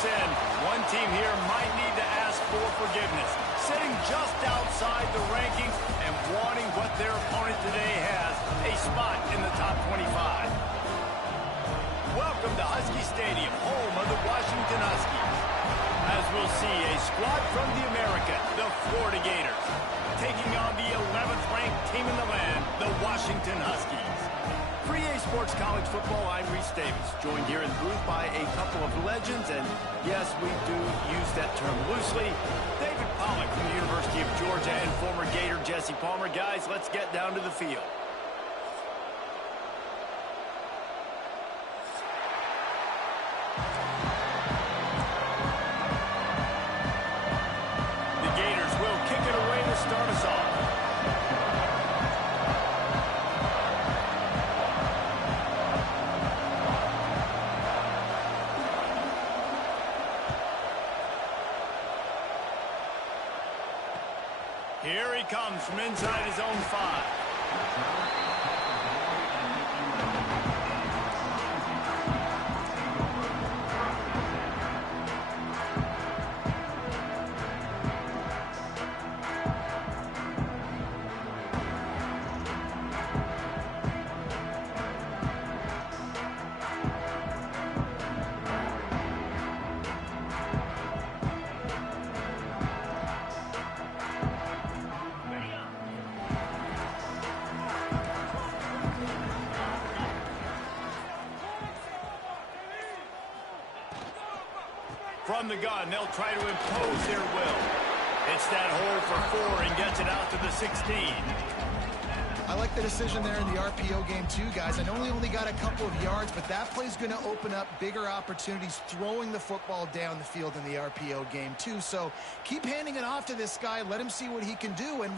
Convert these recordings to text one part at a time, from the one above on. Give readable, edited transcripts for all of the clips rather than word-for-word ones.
sin. One team here might need to ask for forgiveness. Sitting just outside the rankings and wanting what their opponent today has, a spot in the top 25. Welcome to Husky Stadium, home of the Washington Huskies. As we'll see, a squad from the America, the Florida Gators, taking on the 11th ranked team in the land, the Washington Huskies. For EA Sports College Football, I'm Reese Davis, joined here in the booth by a couple of legends, and yes, we do use that term loosely. David Pollack from the University of Georgia and former Gator Jesse Palmer. Guys, let's get down to the field. The Gators will kick it away to start us off. Here he comes from inside his own 5. From the gun, they'll try to impose their will. It's that hole for 4 and gets it out to the 16. I like the decision there in the RPO game too, guys. I know he only got a couple of yards, but that play's going to open up bigger opportunities throwing the football down the field in the RPO game too. So keep handing it off to this guy. Let him see what he can do, and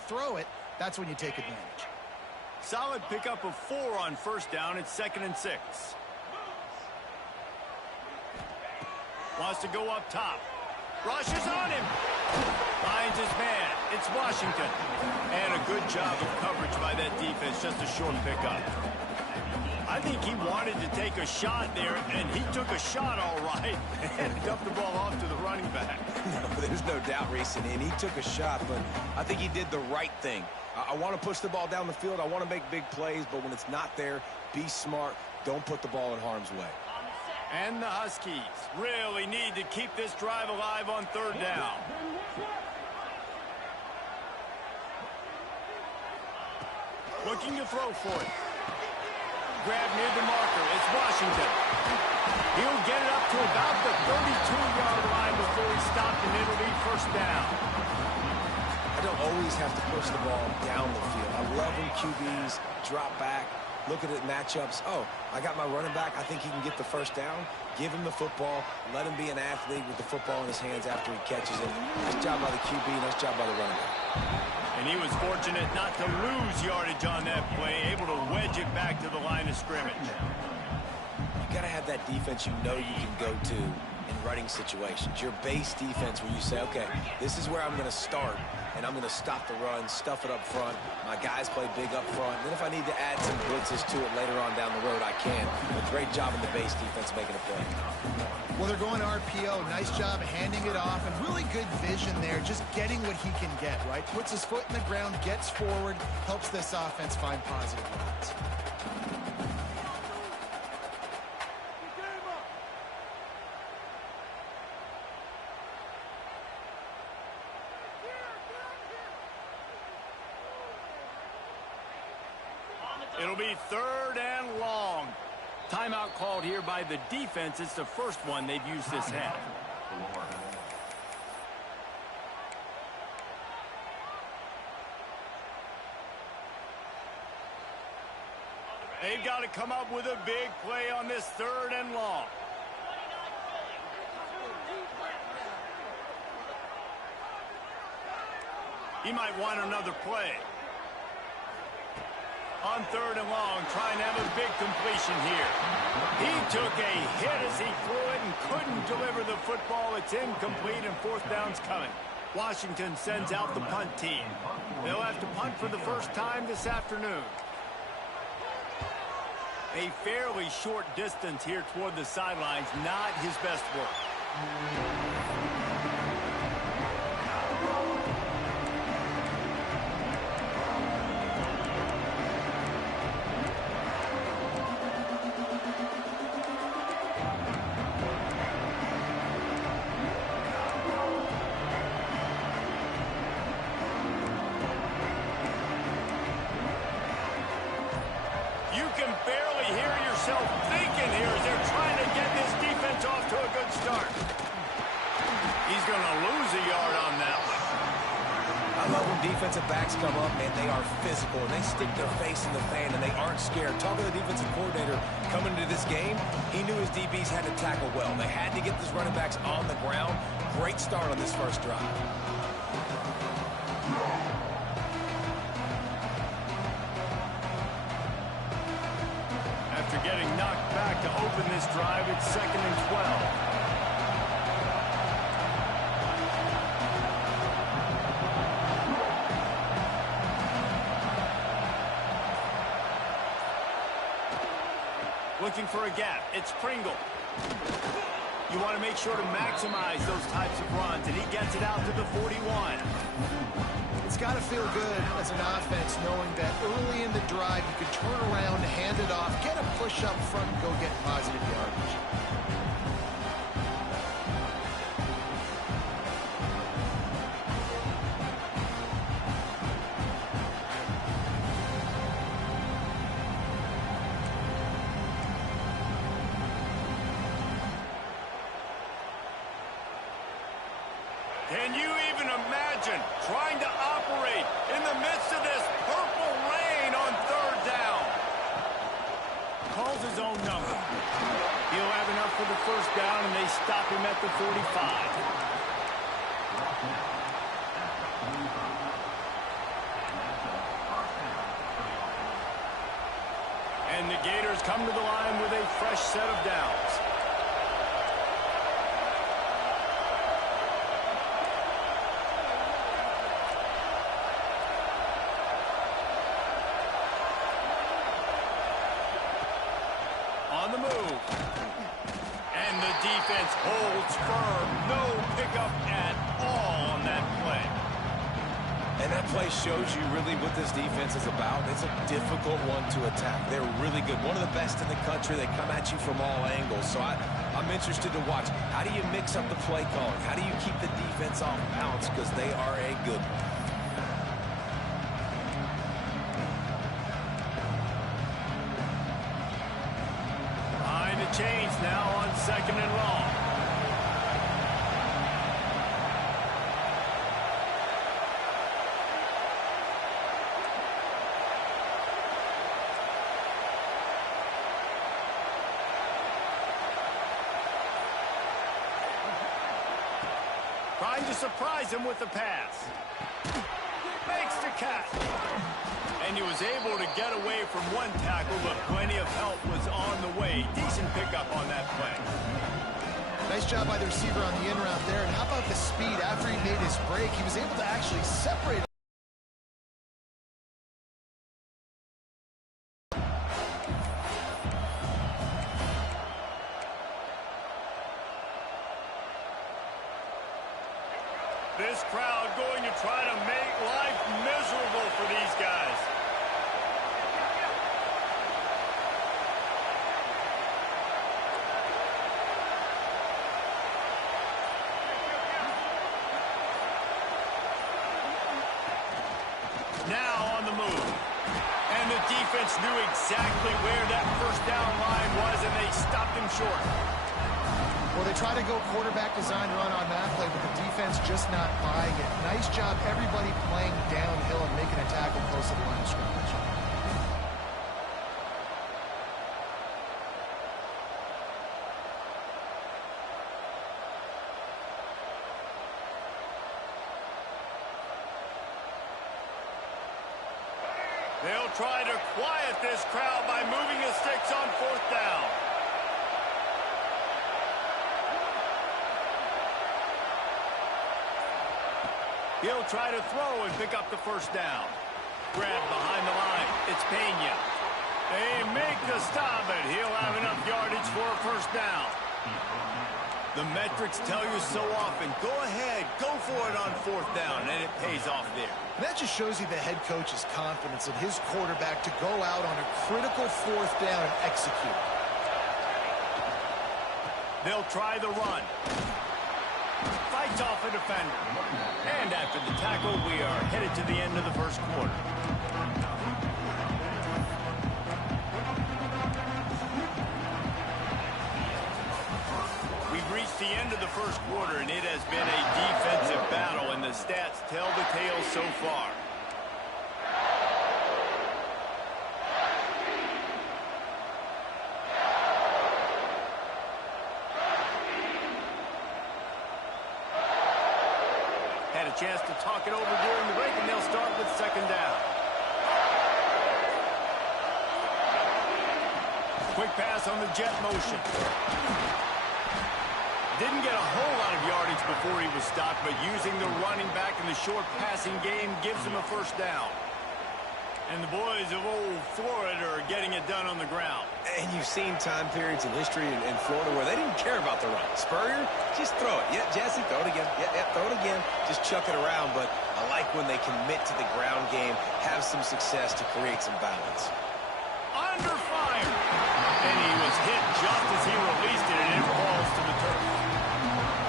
throw it. That's when you take advantage. Solid pickup of 4 on first down. It's 2nd and 6. Wants to go up top. Rushes on him. Finds his man. It's Washington. And a good job of coverage by that defense. Just a short pickup. I think he wanted to take a shot there, and he took a shot all right and dumped the ball off to the running back. No, there's no doubt, Reese, and he took a shot, but I think he did the right thing. I want to push the ball down the field. I want to make big plays, but when it's not there, be smart. Don't put the ball in harm's way. And the Huskies really need to keep this drive alive on 3rd down. Looking to throw for it. Grab near the marker. It's Washington. He'll get it up to about the 32-yard line before he's stopped, and it'll be 1st down. I don't always have to push the ball down the field. I love when QBs drop back, look at it matchups. Oh, I got my running back. I think he can get the 1st down. Give him the football. Let him be an athlete with the football in his hands after he catches it. Nice job by the QB. Nice job by the running back. And he was fortunate not to lose yardage on that play, able to wedge it back to the line of scrimmage. You got to have that defense you know you can go to in running situations. Your base defense where you say, okay, this is where I'm going to start, and I'm going to stop the run, stuff it up front. My guys play big up front. And then if I need to add some blitzes to it later on down the road, I can. A great job in the base defense making a play. Well, they're going RPO. Nice job handing it off, and really good vision there, just getting what he can get, right? Puts his foot in the ground, gets forward, helps this offense find positive runs. It'll be 3rd and long. Timeout called here by the defense. It's the first one they've used this half. They've got to come up with a big play on this 3rd and long. He might want another play. On 3rd and long, trying to have a big completion here. He took a hit as he threw it and couldn't deliver the football. It's incomplete, and 4th down's coming. Washington sends out the punt team. They'll have to punt for the first time this afternoon. A fairly short distance here toward the sidelines, not his best work. You can barely hear yourself thinking here as they're trying to get this defense off to a good start. He's going to lose a yard on that one. I love when defensive backs come up, and they are physical, and they stick their face in the fan, and they aren't scared. Talking to the defensive coordinator coming into this game, he knew his DBs had to tackle well. They had to get these running backs on the ground. Great start on this first drive. After getting knocked back to open this drive, it's 2nd and 12. Looking for a gap. It's Pringle. You want to make sure to maximize those types of runs, and he gets it out to the 41. It's got to feel good as an offense knowing that early in the drive you can turn around, hand it off, get a push up front, and go get positive yardage. Can you even imagine trying to operate in the midst of this purple rain on 3rd down? Calls his own number. He'll have enough for the 1st down, and they stop him at the 45. And the Gators come to the line with a fresh set of downs. On the move. And the defense holds firm. No pickup at all on that play. And that play shows you really what this defense is about. It's a difficult one to attack. They're really good. One of the best in the country. They come at you from all angles. So I'm interested to watch. How do you mix up the play calling? How do you keep the defense off balance? Because they are a good one. Change now on 2nd and long. Trying to surprise him with the pass. Makes the catch. And he was able to get away from one tackle, but plenty of help was on the way. Decent pickup on that play. Nice job by the receiver on the in route there. And how about the speed after he made his break? He was able to actually separate. This crowd going to try to make life miserable for these guys. Now on the move. And the defense knew exactly where that 1st down line was, and they stopped him short. Well, they try to go quarterback design run on that play, but the defense just not buying it. Nice job, everybody playing downhill and making a tackle close to the line of scrimmage. They'll try to quiet this crowd by moving the sticks on 4th down. He'll try to throw and pick up the 1st down. Grab behind the line. It's Pena. They make the stop, and he'll have enough yardage for a first down. The metrics tell you so often, go ahead, go for it on fourth down, and it pays off there. And that just shows you the head coach's confidence in his quarterback to go out on a critical fourth down and execute. They'll try the run. Fights off a defender. And after the tackle, we are headed to the end of the first quarter. We've reached the end of the first quarter, and it has been a defensive battle, and the stats tell the tale so far. Had a chance to talk it over during the break, and they'll start with second down. Quick pass on the jet motion. Didn't get a whole lot of yardage before he was stopped, but using the running back in the short passing game gives him a first down. And the boys of old Florida are getting it done on the ground. And you've seen time periods in history in Florida where they didn't care about the run. Spurrier, just throw it. Yeah, Jesse, throw it again. Yeah, throw it again. Just chuck it around. But I like when they commit to the ground game, have some success to create some balance. Under fire. And he was hit just as he released it, and it falls to the turf.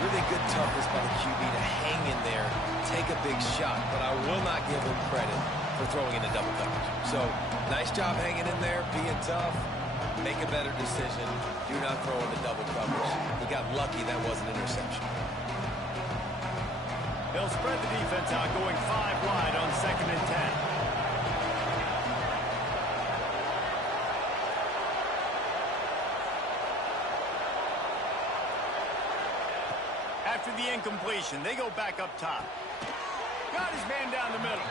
Really good toughness by the QB to hang in there, take a big shot, but I will not give him credit for throwing into double coverage. So, nice job hanging in there, being tough, make a better decision, do not throw into double coverage. He got lucky that was an interception. They'll spread the defense out, going 5 wide on 2nd and 10. After the incompletion, they go back up top. Got his man down the middle.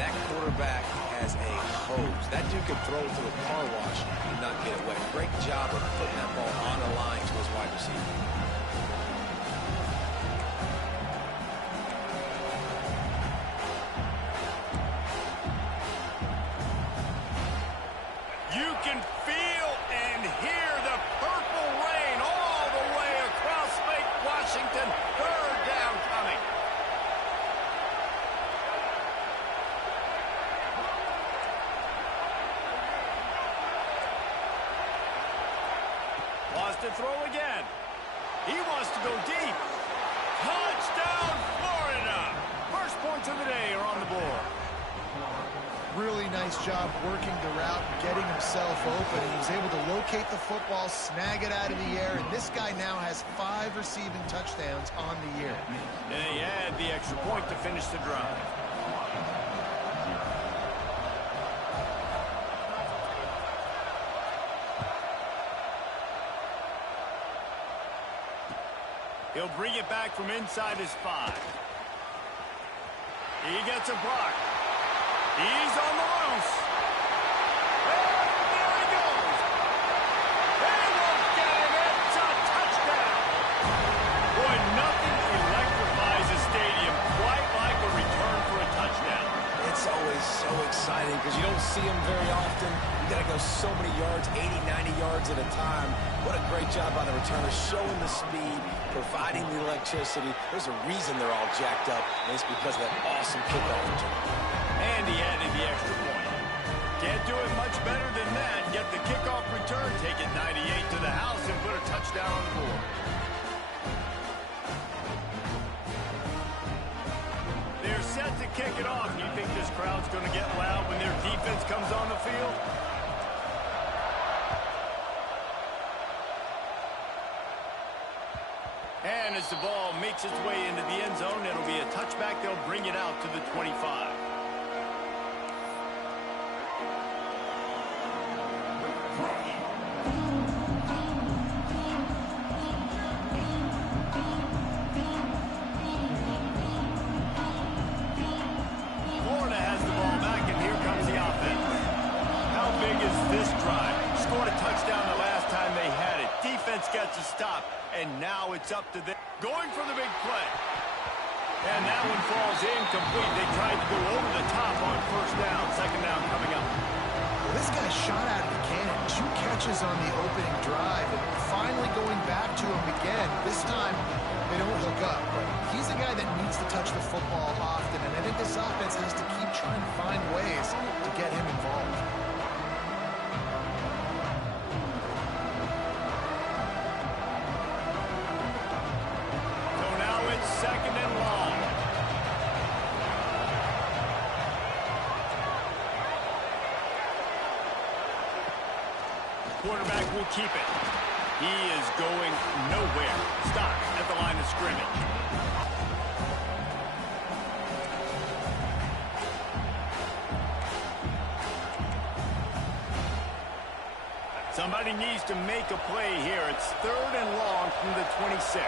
That quarterback has a hose. That dude could throw it to a car wash and not get away. Great job of putting that ball on a line to his wide receiver. You can feel and hear the purple rain all the way across Lake Washington. Third down coming. Wants to throw again. He wants to go deep. Touchdown, Florida. First points of the day are on the board. Really nice job working the route and getting himself open. He was able to locate the football, snag it out of the air, and this guy now has 5 receiving touchdowns on the year. And he had the extra point to finish the drive. He'll bring it back from inside his 5. He gets a block. He's on the loose. And there he goes. They won't get him. It's a touchdown. Boy, nothing electrifies a stadium quite like a return for a touchdown. It's always so exciting because you don't see them very often. You got to go so many yards, 80, 90 yards at a time. What a great job by the returner, showing the speed, providing the electricity. There's a reason they're all jacked up, and it's because of that awesome kickoff return. And he added the extra point. Can't do it much better than that. Get the kickoff return, take it 98 to the house, and put a touchdown on the board. They're set to kick it off. You think this crowd's going to get loud when their defense comes on the field? And as the ball makes its way into the end zone, it'll be a touchback. They'll bring it out to the 25. Florida has the ball back, and here comes the offense. How big is this drive? Scored a touchdown the last time they had it. Defense gets a stop, and now it's up to them. Going for the big play. And that one falls incomplete. They tried to go over the top on first down. Second down coming up. Well, this guy shot out mismatches on the opening drive, and finally going back to him again. This time, they don't hook up, but he's a guy that needs to touch the football often, and I think this offense has to keep trying to find ways to get him involved. So now it's 2nd and long. Quarterback will keep it. He is going nowhere. Stop at the line of scrimmage. Somebody needs to make a play here. It's 3rd and long from the 26.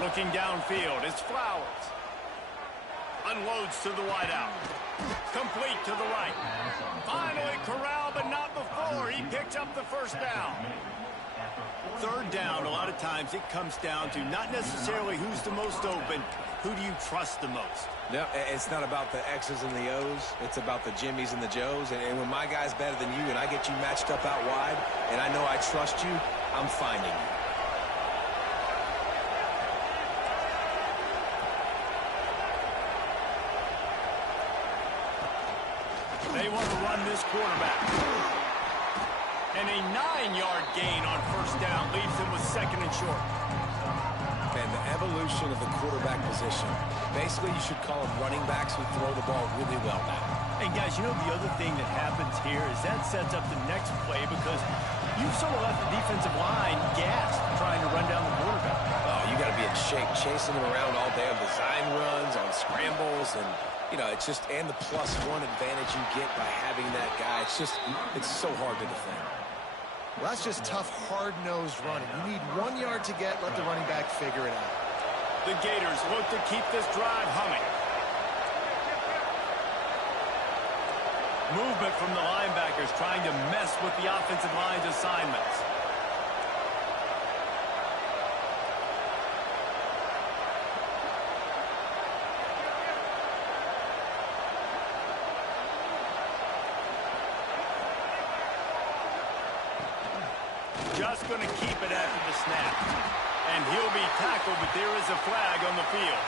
Looking downfield, it's Flowers. Unloads to the wideout. Complete to the right. Finally corralled, but not before. He picks up the first down. 3rd down, a lot of times it comes down to not necessarily who's the most open, who do you trust the most? No, it's not about the X's and the O's. It's about the Jimmys and the Joes. And when my guy's better than you and I get you matched up out wide and I know I trust you, I'm finding you. They want to run this quarterback. And a 9-yard gain on 1st down leaves him with 2nd and short. Man, the evolution of the quarterback position. Basically, you should call them running backs who throw the ball really well now. And guys, you know the other thing that happens here is that sets up the next play because you've sort of left the defensive line gassed trying to run down the quarterback. Oh, you got to be in shape, chasing him around all day on design runs, on scrambles, and you know, it's just, and the +1 advantage you get by having that guy. It's so hard to defend. Well, that's just tough, hard-nosed running. You need 1 yard to get, let the running back figure it out. The Gators look to keep this drive humming. Movement from the linebackers trying to mess with the offensive line's assignments. Just going to keep it after the snap. And he'll be tackled, but there is a flag on the field.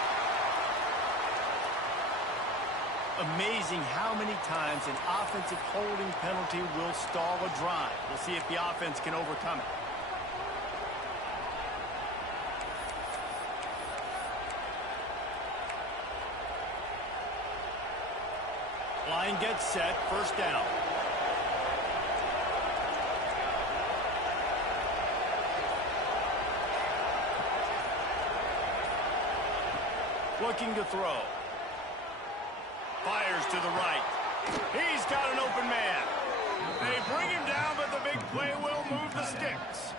Amazing how many times an offensive holding penalty will stall a drive. We'll see if the offense can overcome it. Line gets set, 1st down. Looking to throw. Fires to the right. He's got an open man. They bring him down, but the big play will move the sticks.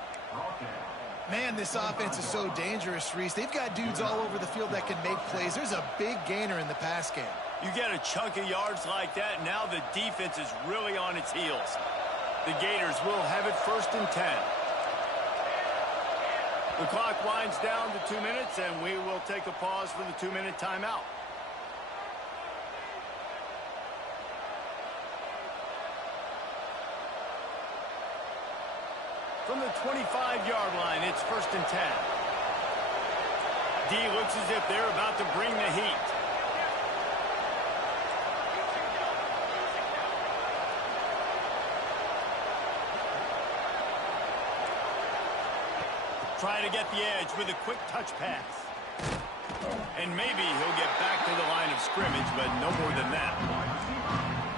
Man, this offense is so dangerous, Reese. They've got dudes all over the field that can make plays. There's a big gainer in the pass game. You get a chunk of yards like that, now the defense is really on its heels. The Gators will have it 1st and 10. The clock winds down to 2 minutes, and we will take a pause for the 2-minute timeout. From the 25-yard line, it's 1st and 10. D looks as if they're about to bring the heat. Try to get the edge with a quick touch pass. And maybe he'll get back to the line of scrimmage, but no more than that.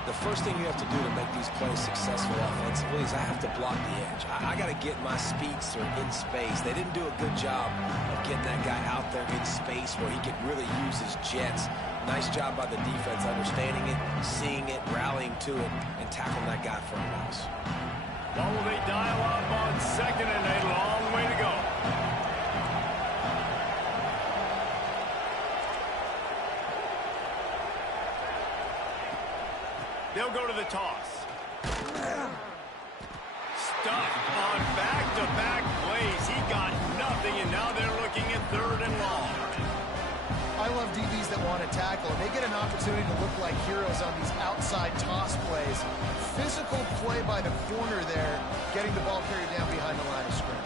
The first thing you have to do to make these plays successful offensively is I have to block the edge. I got to get my speedster in space. They didn't do a good job of getting that guy out there in space where he could really use his jets. Nice job by the defense understanding it, seeing it, rallying to it, and tackling that guy from the house. Well, will they dial up on 2nd and a long way to go? They'll go to the toss. Stuffed on back-to-back plays. He got nothing, and now they're looking at 3rd and long. I love DBs that want to tackle, and they get an opportunity to look like heroes on these outside toss plays. Physical play by the corner there, getting the ball carried down behind the line of scrimmage.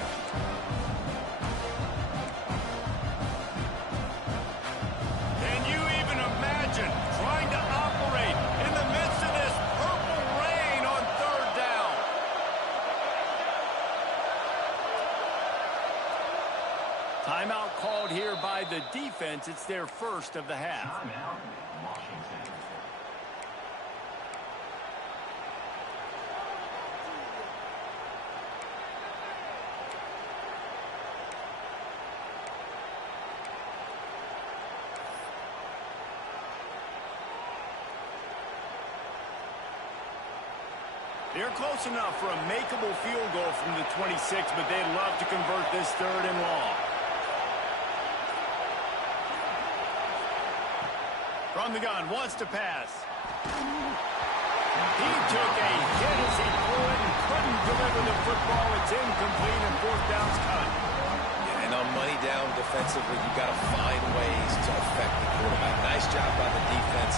Can you even imagine trying to operate in the midst of this purple rain on 3rd down? Timeout called here by the defense. It's their first of the half. They're close enough for a makeable field goal from the 26, but they'd love to convert this 3rd and long. From the gun, wants to pass. He took a hit as he threw it and couldn't deliver the football. It's incomplete and 4th down's cut. Yeah, and on money down defensively, you got to find ways to affect the quarterback. Nice job by the defense,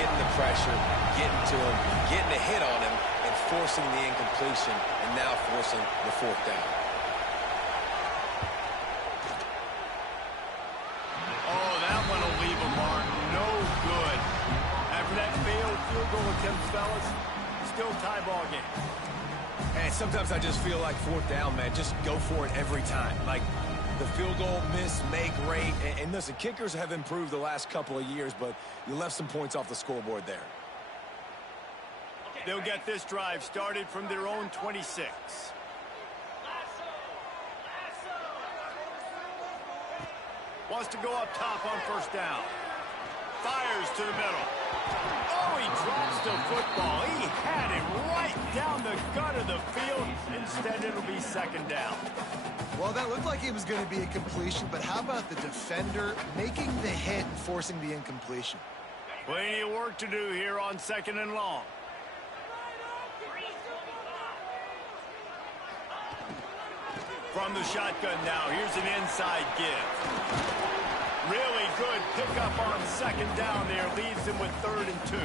getting the pressure, getting to him, getting a hit on him, and forcing the incompletion, and now forcing the 4th down. Oh, that one will leave a mark. No good. After that failed field goal attempt, fellas, still tie ball game. And sometimes I just feel like 4th down, man, just go for it every time. Like the field goal miss, make rate. And listen, kickers have improved the last couple of years, but you left some points off the scoreboard there. They'll get this drive started from their own 26. Wants to go up top on 1st down. Fires to the middle. Oh, he drops the football. He had it right down the gut of the field. Instead, it'll be 2nd down. Well, that looked like it was going to be a completion, but how about the defender making the hit and forcing the incompletion? Plenty of work to do here on 2nd and long. From the shotgun now, here's an inside give. Really good pickup on 2nd down there. Leaves them with 3rd and 2.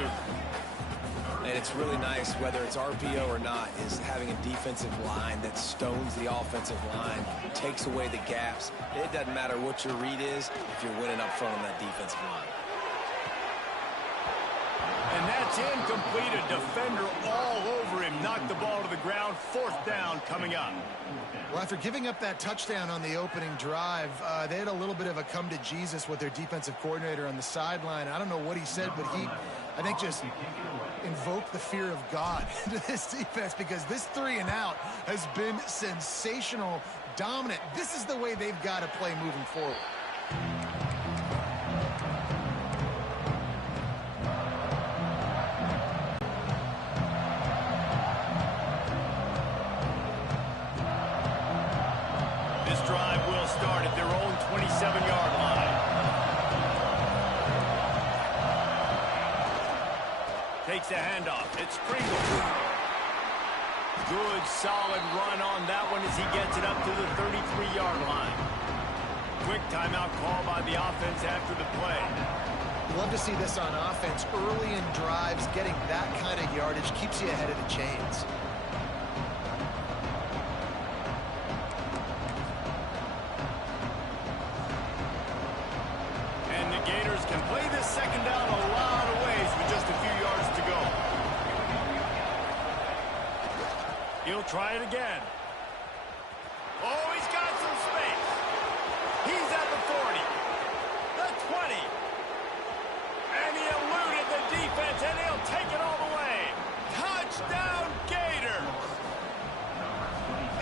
And it's really nice, whether it's RPO or not, is having a defensive line that stones the offensive line, takes away the gaps. It doesn't matter what your read is if you're winning up front on that defensive line. And that's incomplete. A defender all over him. Knocked the ball to the ground. 4th down coming up. Well, after giving up that touchdown on the opening drive, they had a little bit of a come to Jesus with their defensive coordinator on the sideline. I don't know what he said, but he, I think, just invoked the fear of God into this defense, because this 3 and out has been sensational, dominant. This is the way they've got to play moving forward. Start at their own 27-yard line. Takes a handoff. It's Pringle. Good, solid run on that one as he gets it up to the 33-yard line. Quick timeout call by the offense after the play. Love to see this on offense. Early in drives, getting that kind of yardage keeps you ahead of the chains. Can play this 2nd down a lot of ways with just a few yards to go. He'll try it again. Oh, he's got some space. He's at the 40, the 20. And he eluded the defense, and he'll take it all the way. Touchdown, Gators.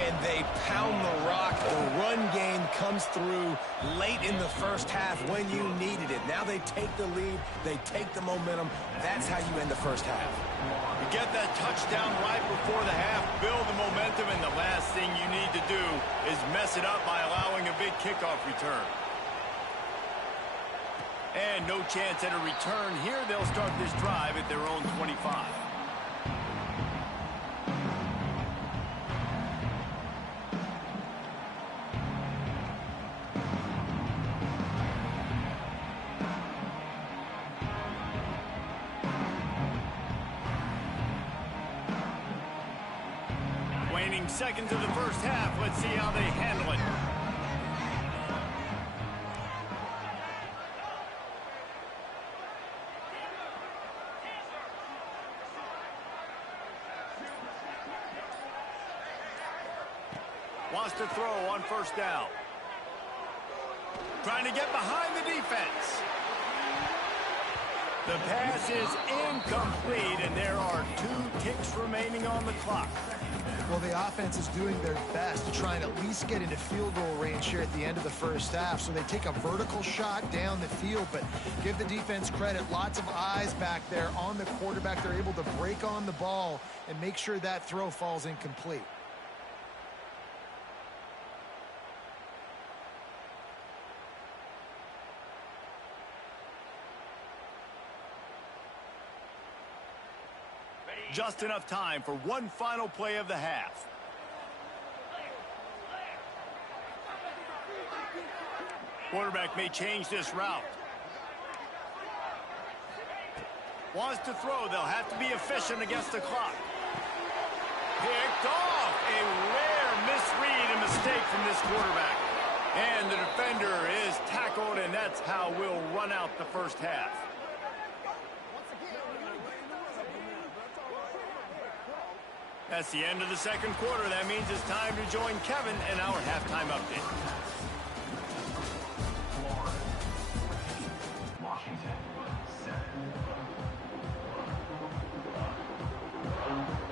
And they pound the rock. The run game comes through late in the 1st half when you needed it. Now they take the lead. They take the momentum. That's how you end the 1st half. You get that touchdown right before the half, build the momentum, and the last thing you need to do is mess it up by allowing a big kickoff return. And no chance at a return here. They'll start this drive at their own 25. opening seconds of the first half. Let's see how they handle it. Wants to throw on first down. Trying to get behind the defense. The pass is incomplete, and there are 2 ticks remaining on the clock. Well, the offense is doing their best to try and at least get into field goal range here at the end of the first half. So they take a vertical shot down the field, but give the defense credit. Lots of eyes back there on the quarterback. They're able to break on the ball and make sure that throw falls incomplete. Just enough time for one final play of the half. Quarterback may change this route. Wants to throw. They'll have to be efficient against the clock. Picked off. A rare misread and mistake from this quarterback. And the defender is tackled, and that's how we'll run out the first half. That's the end of the second quarter. That means it's time to join Kevin in our halftime update.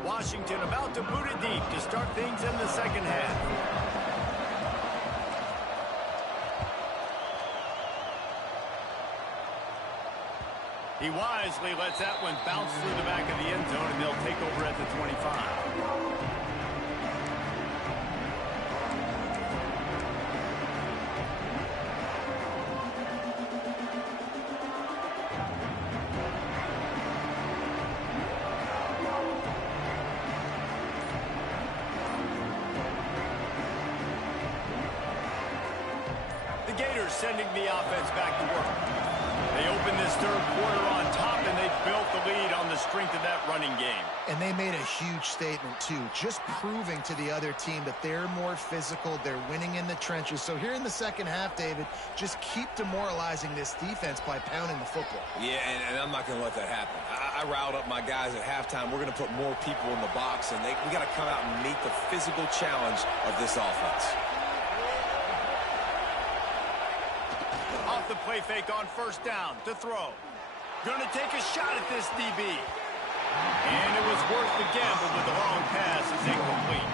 Washington about to boot it deep to start things in the second half. He wisely lets that one bounce through the back of the end zone, and they'll take over at the 25. The Gators sending the offense back to work. They opened this third quarter on top, and they built the lead on the strength of that running game. And they made a huge statement, too, just proving to the other team that they're more physical, they're winning in the trenches. So here in the second half, David, just keep demoralizing this defense by pounding the football. Yeah, and I'm not going to let that happen. I riled up my guys at halftime. We're going to put more people in the box, and we got to come out and meet the physical challenge of this offense. Off the play fake on first down to throw. Going to take a shot at this DB. And it was worth the gamble, but the long pass is incomplete.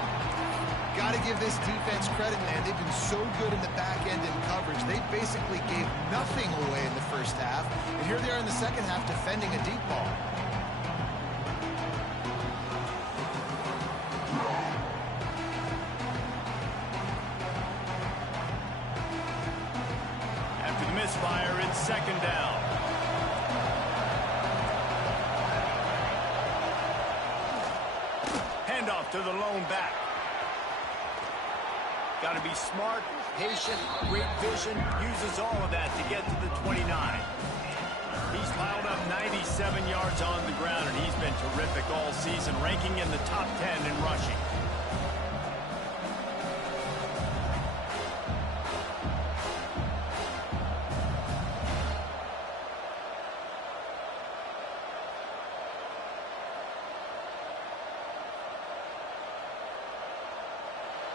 Got to give this defense credit, man. They've been so good in the back end in coverage. They basically gave nothing away in the first half. And here they are in the second half defending a deep ball. Misfire in second down. Handoff to the lone back. Got to be smart, patient, great vision. Uses all of that to get to the 29. He's piled up 97 yards on the ground, and he's been terrific all season, ranking in the top 10 in rushing.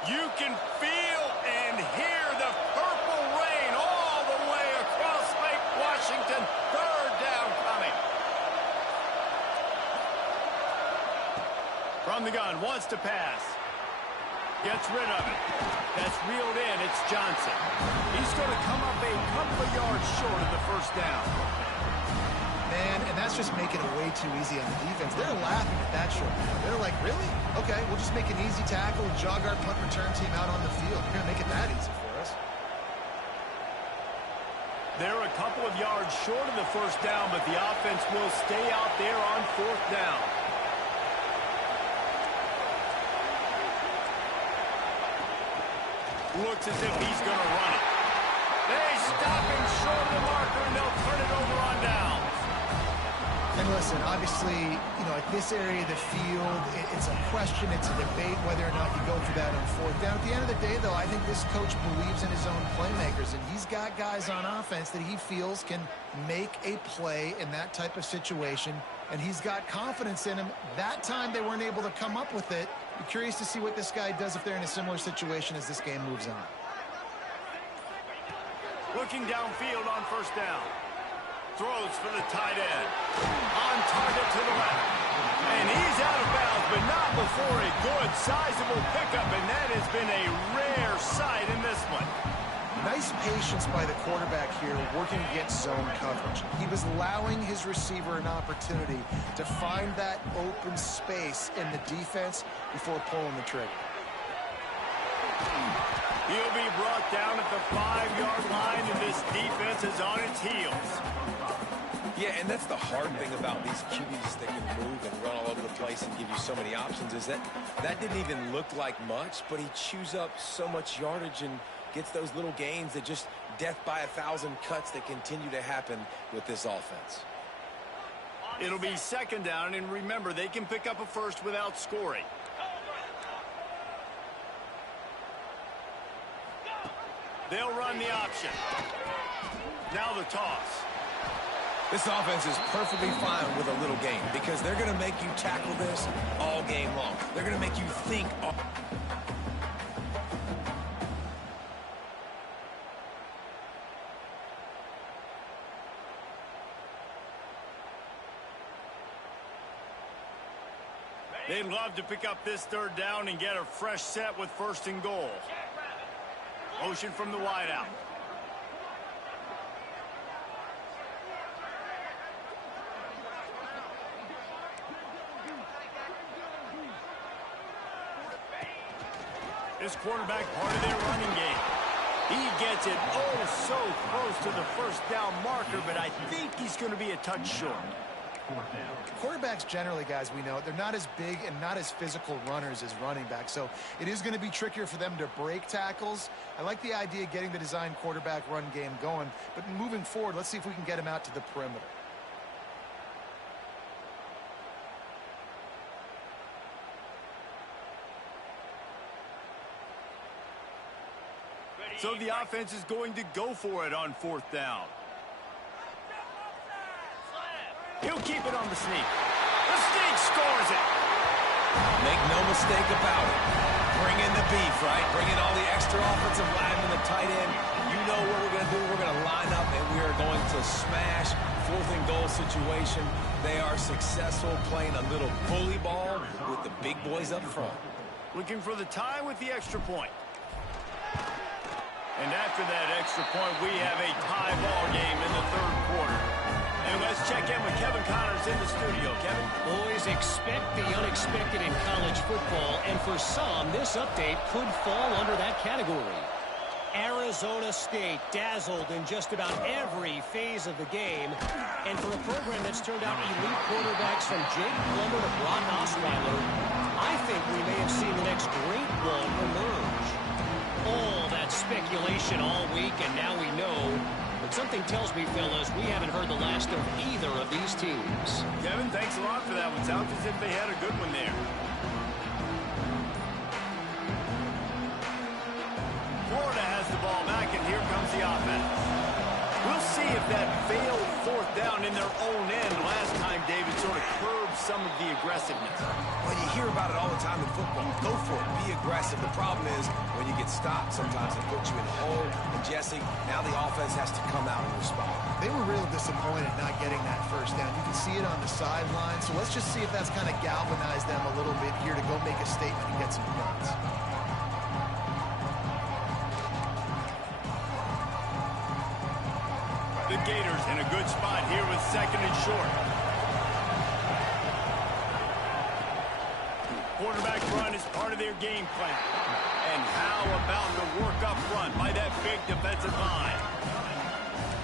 You can feel and hear the purple rain all the way across Lake Washington. Third down coming. From the gun, wants to pass. Gets rid of it. That's reeled in. It's Johnson. He's going to come up a couple of yards short of the first down. Man, and that's just making it way too easy on the defense. They're laughing at that short. They're like, really? Okay, we'll just make an easy tackle and jog our punt return team out on the field. You're going to make it that easy for us. They're a couple of yards short of the first down, but the offense will stay out there on fourth down. Looks as if he's going to run it. They stop him short of the marker, and they'll turn it over on downs. And listen, obviously, at this area of the field, it's a question, it's a debate whether or not you go for that on fourth down. At the end of the day, though, I think this coach believes in his own playmakers, and he's got guys on offense that he feels can make a play in that type of situation, and he's got confidence in him. That time they weren't able to come up with it. Be curious to see what this guy does if they're in a similar situation as this game moves on. Looking downfield on first down. Throws for the tight end. On target to the left. And he's out of bounds, but not before a good, sizable pickup, and that has been a rare sight in this one. Nice patience by the quarterback here, working against zone coverage. He was allowing his receiver an opportunity to find that open space in the defense before pulling the trigger. He'll be brought down at the 5-yard line, and this defense is on its heels. Yeah, and that's the hard thing about these QBs that can move and run all over the place and give you so many options is that didn't even look like much, but he chews up so much yardage and gets those little gains that just death by 1,000 cuts that continue to happen with this offense. It'll be second down, and remember, they can pick up a first without scoring. They'll run the option. Now the toss. This offense is perfectly fine with a little game because they're going to make you tackle this all game long. They're going to make you think. They'd love to pick up this third down and get a fresh set with first and goal. Motion from the wideout. This quarterback part of their running game. He gets it so close to the first down marker, but I think he's going to be a touch short. Quarterbacks generally, guys, we know, they're not as big and not as physical runners as running backs, so it is going to be trickier for them to break tackles. I like the idea of getting the design quarterback run game going, but moving forward, let's see if we can get him out to the perimeter. So the offense is going to go for it on fourth down. He'll keep it on the sneak. The sneak scores it. Make no mistake about it. Bring in the beef, right? Bring in all the extra offensive linemen, the tight end. You know what we're going to do. We're going to line up, and we are going to smash fourth and goal situation. They are successful playing a little bully ball with the big boys up front. Looking for the tie with the extra point. And after that extra point, we have a tie ball game in the third quarter. And let's check in with Kevin Connors in the studio. Kevin? Boys, expect the unexpected in college football, and for some, this update could fall under that category. Arizona State dazzled in just about every phase of the game, and for a program that's turned out elite quarterbacks from Jake Plummer to Brock Osweiler, I think we may have seen the next great one emerge. All that speculation all week, and now we know. But something tells me, fellas, we haven't heard the last of either of these teams. Kevin, thanks a lot for that one. Sounds as if they had a good one there. Florida has the ball back, and here comes the offense. We'll see if that failed fourth down in their own end last time, David, sort of curbed some of the aggressiveness. Well, you hear about it all the time in football. Go for it. Be aggressive. The problem is when you get stopped, sometimes it puts you in a hole. And, Jesse, now the offense has to come out and respond. They were real disappointed not getting that first down. You can see it on the sideline. So let's just see if that's kind of galvanized them a little bit here to go make a statement and get some points. The Gators in a good spot here with second and short. Quarterback run is part of their game plan. And how about the work up front by that big defensive line?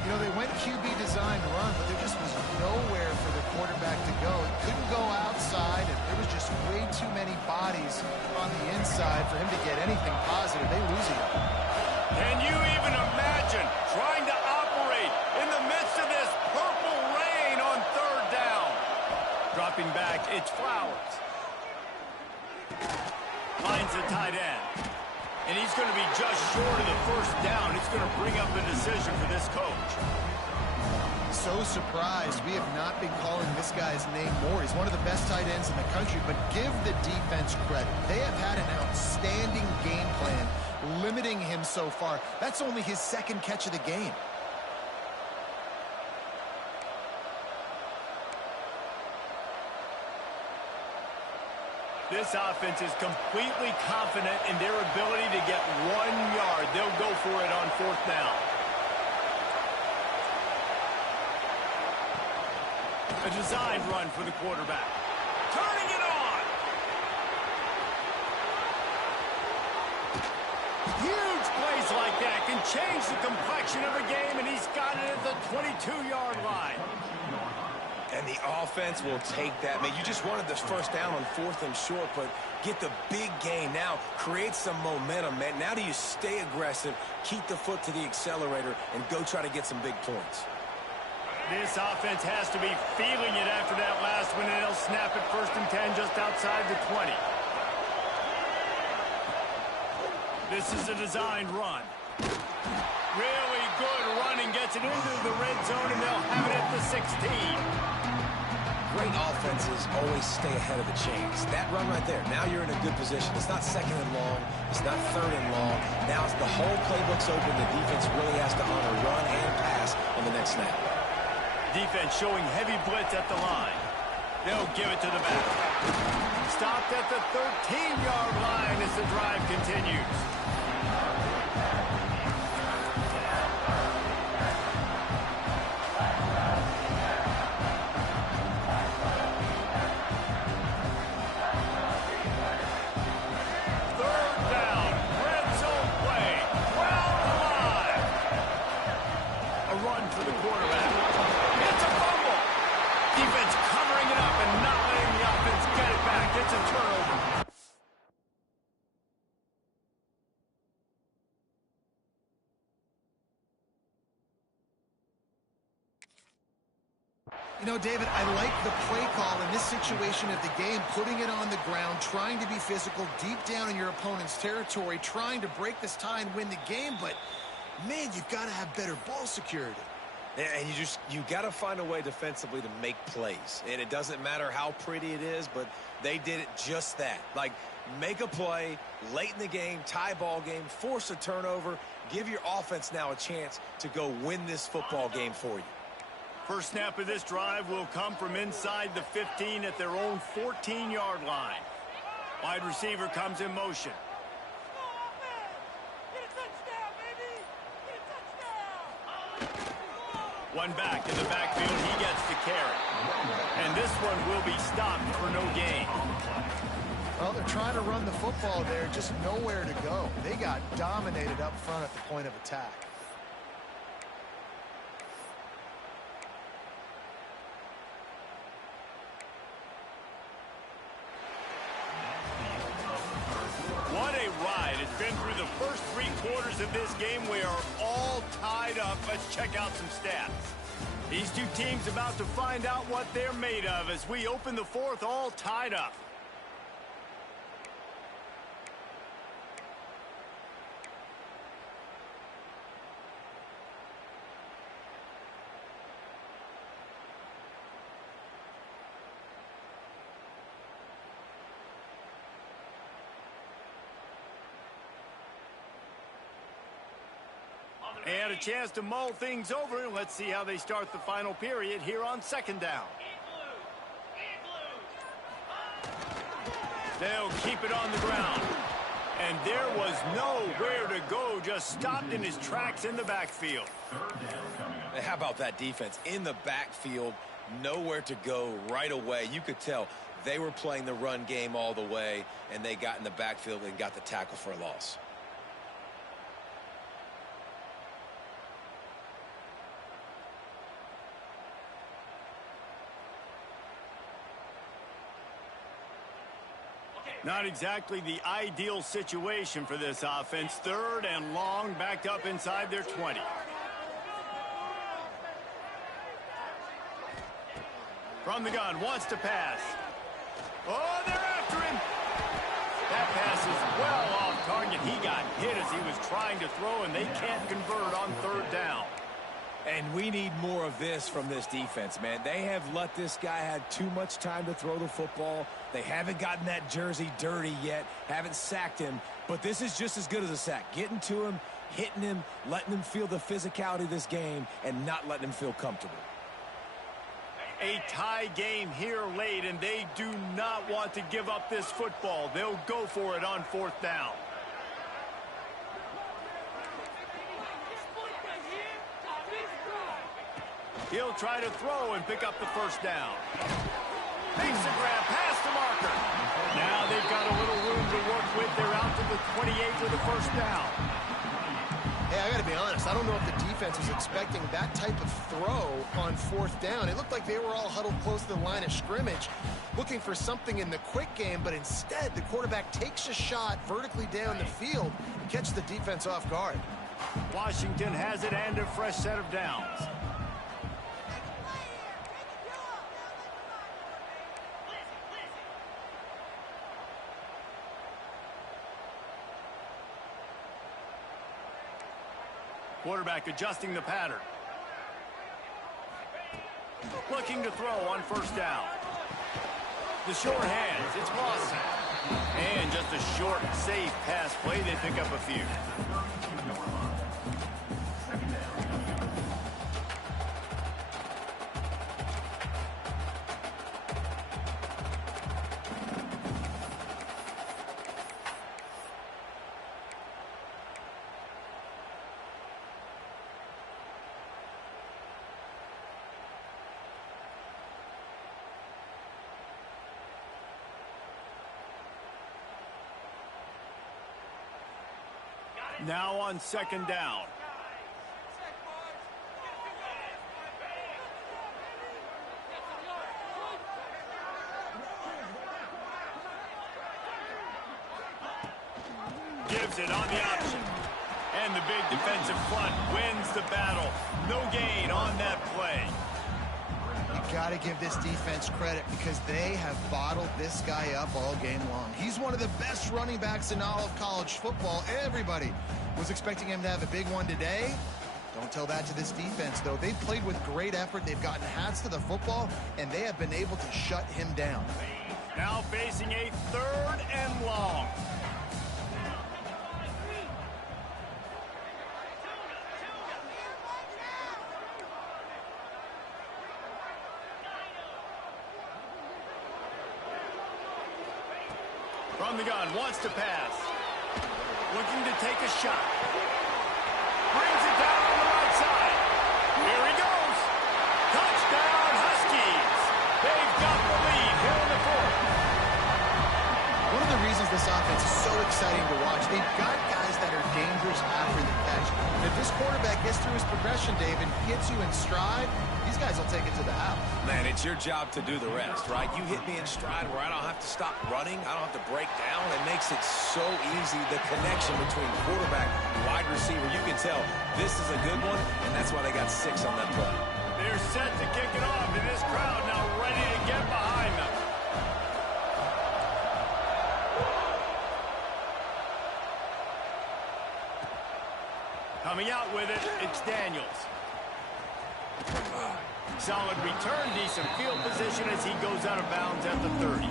You know, they went QB design run, but there just was nowhere for the quarterback to go. He couldn't go outside, and there was just way too many bodies on the inside for him to get anything positive. They lose it. Can you even imagine trying to operate in the midst of this purple rain on third down? it's Flowers. Finds the tight end. And he's going to be just short of the first down. It's going to bring up a decision for this coach. So surprised we have not been calling this guy's name more. He's one of the best tight ends in the country, but give the defense credit. They have had an outstanding game plan limiting him so far. That's only his second catch of the game. This offense is completely confident in their ability to get 1 yard. They'll go for it on fourth down. A designed run for the quarterback. Turning it on. Huge plays like that can change the complexion of a game, and he's got it at the 22-yard line. And the offense will take that. Man, you just wanted this first down on 4th and short, but get the big gain now. Create some momentum, man. Now do you stay aggressive, keep the foot to the accelerator, and go try to get some big points. This offense has to be feeling it after that last one, and they'll snap it 1st and 10 just outside the 20. This is a designed run. Really good running, gets it into the red zone, and they'll have it at the 16. Great offenses always stay ahead of the chains. That run right there, now you're in a good position. It's not 2nd and long. It's not 3rd and long. Now it's the whole playbook's open. The defense really has to honor run and pass on the next snap. Defense showing heavy blitz at the line. They'll give it to the back. Stopped at the 13-yard line as the drive continues. It's a turnover. You know, David, I like the play call in this situation of the game, putting it on the ground, trying to be physical, deep down in your opponent's territory, trying to break this tie and win the game, but, man, you've got to have better ball security. Yeah, and you got to find a way defensively to make plays. And it doesn't matter how pretty it is, but they did it just that. Like, make a play late in the game, tie ball game, force a turnover, give your offense now a chance to go win this football game for you. First snap of this drive will come from inside the 15 at their own 14-yard line. Wide receiver comes in motion. One back in the backfield, he gets the carry. And this one will be stopped for no gain. Well, they're trying to run the football there, just nowhere to go. They got dominated up front at the point of attack. What a ride. It's been through the first 3 quarters of this game. We are all tied up. Let's check out some stats. These two teams about to find out what they're made of as we open the 4th all tied up. And a chance to mull things over. Let's see how they start the final period here on 2nd down. They'll keep it on the ground. And there was nowhere to go, just stopped in his tracks in the backfield. How about that defense? In the backfield, nowhere to go right away. You could tell they were playing the run game all the way, and they got in the backfield and got the tackle for a loss. Not exactly the ideal situation for this offense. 3rd and long, backed up inside their 20. From the gun, wants to pass. Oh, they're after him. That pass is well off target. He got hit as he was trying to throw, and they can't convert on third down. And we need more of this from this defense, man. They have let this guy have too much time to throw the football. They haven't gotten that jersey dirty yet, haven't sacked him. But this is just as good as a sack. Getting to him, hitting him, letting him feel the physicality of this game, and not letting him feel comfortable. A tie game here late, and they do not want to give up this football. They'll go for it on fourth down. He'll try to throw and pick up the first down. Makes the grab past the marker. Now they've got a little room to work with. They're out to the 28 with the first down. Hey, I got to be honest. I don't know if the defense was expecting that type of throw on fourth down. It looked like they were all huddled close to the line of scrimmage, looking for something in the quick game, but instead the quarterback takes a shot vertically down the field and catches the defense off guard. Washington has it and a fresh set of downs. Quarterback adjusting the pattern. Looking to throw on first down. The short hands, it's Lawson. And just a short, safe pass play. They pick up a few. Now on second down. Gives it on the option. And the big defensive front wins the battle. No gain on that play. You got to give this defense credit because they have bottled this guy up all game long. He's one of the best running backs in all of college football. Everybody was expecting him to have a big one today. Don't tell that to this defense, though. They've played with great effort. They've gotten hats to the football, and they have been able to shut him down. Now facing a third and long. From the gun, wants to pass. Looking to take a shot. Brings it down on the right side. Here he goes. Touchdown, Huskies. They've got the lead here in the fourth. One of the reasons this offense is so exciting to watch, they've got guys that are dangerous after the catch. If this quarterback gets through his progression, David, gets you in stride, these guys will take it to the house. Man, it's your job to do the rest, right? You hit me in stride where I don't have to stop running. I don't have to break down. It makes it so easy. The connection between quarterback and wide receiver, you can tell this is a good one, and that's why they got 6 on that play. They're set to kick it off, and this crowd now ready to get behind them. Coming out with it, it's Daniels. Solid return, decent field position as he goes out of bounds at the 30.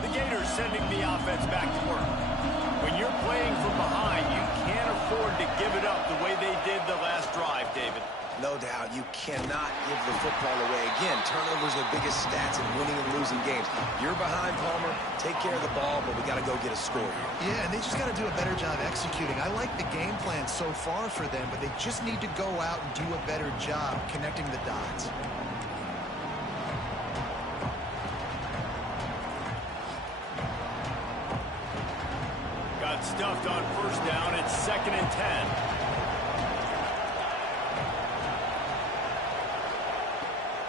The Gators sending the offense back to work. When you're playing from behind, you can't afford to give it up the way they did the last drive, David. No doubt, you cannot give the football away. Again, turnovers are the biggest stats in winning and losing games. You're behind, Palmer. Take care of the ball, but we got to go get a score here. Yeah, and they just got to do a better job executing. I like the game plan so far for them, but they just need to go out and do a better job connecting the dots. Got stuffed on first down. It's 2nd and 10.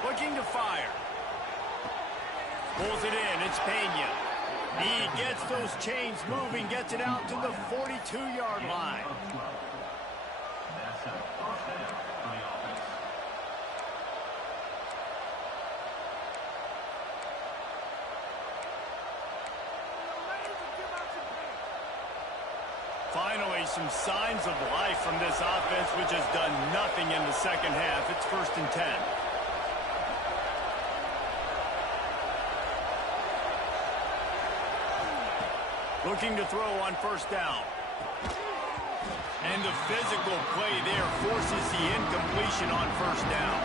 Looking to fire. Pulls it in. It's Pena. He gets those chains moving, gets it out to the 42-yard line. Finally, some signs of life from this offense, which has done nothing in the second half. It's 1st and 10. Looking to throw on 1st down. And the physical play there forces the incompletion on 1st down.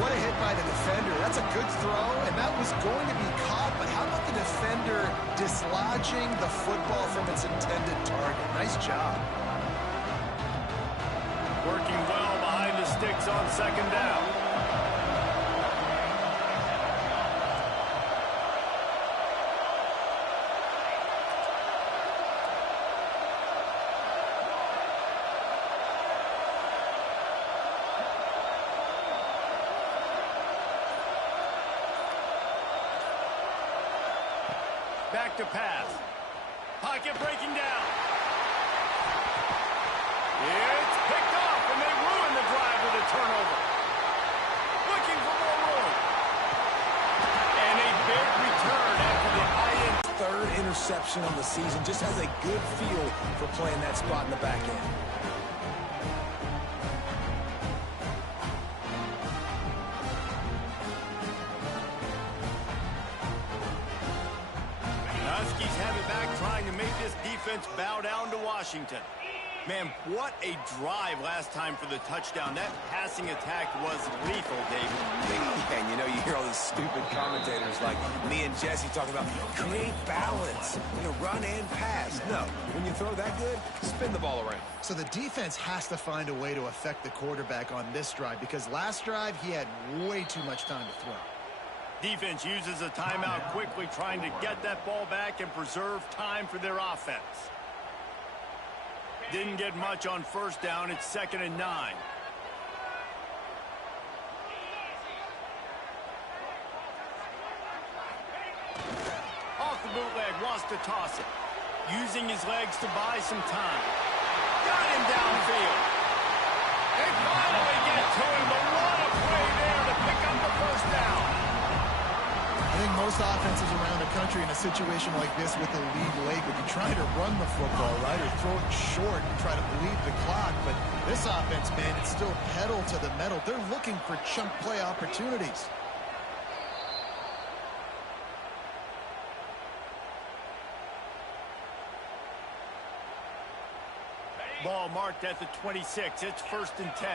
What a hit by the defender. That's a good throw, and that was going to be caught, but how about the defender dislodging the football from its intended target? Nice job. Working well behind the sticks on 2nd down. Back to pass. Pocket breaking down. It's picked off, and they ruin the drive with a turnover. Looking for more room. And a big return after the high-end. 3rd interception on the season. Just has a good feel for playing that spot in the back end. Bow down to Washington. Man, what a drive last time for the touchdown. That passing attack was lethal, David. Yeah, and you know, you hear all these stupid commentators like me and Jesse talking about create balance, run and pass. No, when you throw that good, spin the ball around. So the defense has to find a way to affect the quarterback on this drive, because last drive he had way too much time to throw. Defense uses a timeout quickly, trying to get that ball back and preserve time for their offense. Didn't get much on 1st down. It's 2nd and 9. Off the bootleg, wants to toss it. Using his legs to buy some time. Got him downfield. They finally get to him, but what a play there to pick up the 1st down. I think most offenses around the country in a situation like this with the lead late would be trying to run the football, right, or throw it short and try to bleed the clock. But this offense, man, it's still pedal to the metal. They're looking for chunk play opportunities. Ball marked at the 26. It's 1st and 10.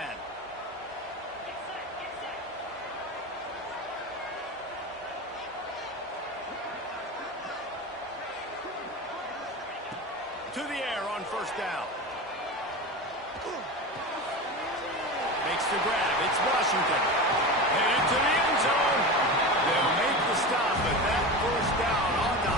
To the air on 1st down. Makes the grab. It's Washington. Headed to the end zone. They'll make the stop, but that 1st down on the...